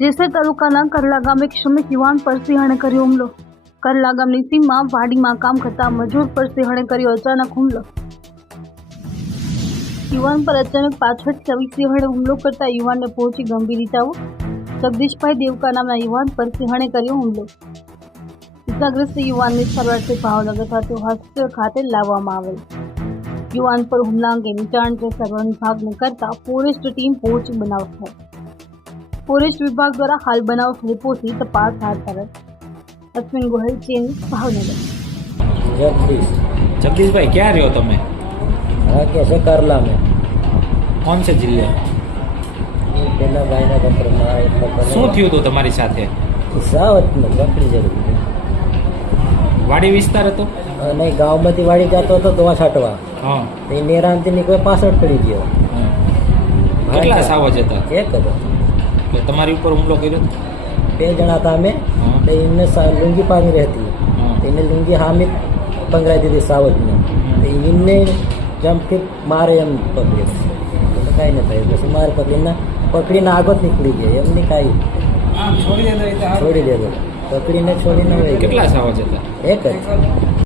જેસર તાલુકાના કરલા ગામે શ્રમિક યુવાન પર કર્યો હુમલો. કરલા ગામની સીમમાં વાડીમાં કામ કરતા મજૂર પર કર્યો અચાનક હુમલો. યુવાન પર અચાનક પાછળથી આવી હુમલો કરતા યુવાનને પહોંચી ગંભીર ઇજાઓ. જગદીશભાઈ દેવકા નામના યુવાન પર સિંહણે કર્યો હુમલો. ઇજાગ્રસ્ત યુવાનને સારવારથી ભાવનગર ખાતે હોસ્પિટલ ખાતે લાવવામાં આવેલ. યુવાન પર હુમલા અંગે વિચારણ કે વન વિભાગને કરતા ફોરેસ્ટ ટીમ પહોંચી બનાવ થઈ પોલીસ વિભાગ દ્વારા હાલ બનાવ સ્થળે તપાસ હાથ ધરાઈ. અશ્વિન ગોહિલ ચીન ભાવનગર. જગદીશભાઈ ક્યાં રહ્યો તમે? હા કે સતારલા મેં. કોણ છે જિલ્લે? પેલા ભાઈના પત્રમાં શું થયું હતું તમારી સાથે? સાવતમાં પકડી જરૂર વાડી વિસ્તાર હતો? અને ગામમાંથી વાડી જતો હતો દવા છાંટવા હા. એ નેરાંતી નીકળે પાછળ પડી ગયો. કેટલા સાવજ હતા? એક હતો. એટલે તમારી ઉપર હુમલો કર્યો? બે જણા હતા અમે. એમને લુંગી પામી રહેતી. એને લુંગી હામી પંગરાઈ દીધી સાવજને. એમને જમથી મારે એમ પકડી તો કાંઈ ન થયું. પછી મારે પકડીને પકડીને આગળ નીકળી ગયા. એમની કાંઈ. છોડી દેતો. પકડીને છોડીને કેટલા સાવજ હતા? એક જ.